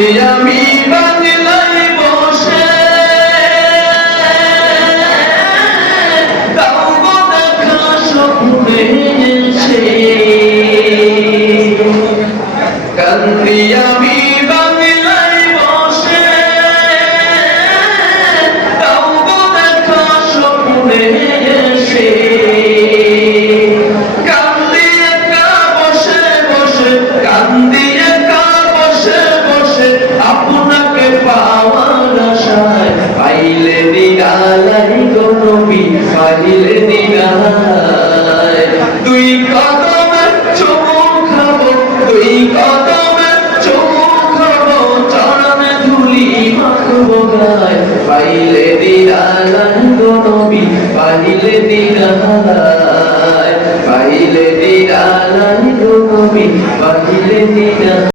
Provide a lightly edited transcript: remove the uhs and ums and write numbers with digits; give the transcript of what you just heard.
আমি বাংলায় বসে তাও গো দেখা স্বপ্নে এসে কান্দি আমি বাংলায় বসে তাও গো দেখা স্বপ্নে এসে কান্দি একা বসে বসে কান্দি একা বসে বসে আপনাকে পাওয়ার আশায় পাইলে দিগালাই গো নবী পাইলে দিগালাই দুই কদমে চুমু খাবো দুই কদমে চুমু খাবো চরণে ধুলি মাখবো গায় পাইলে দিগালাই গো নবী পাইলে দিগালাই পাইলে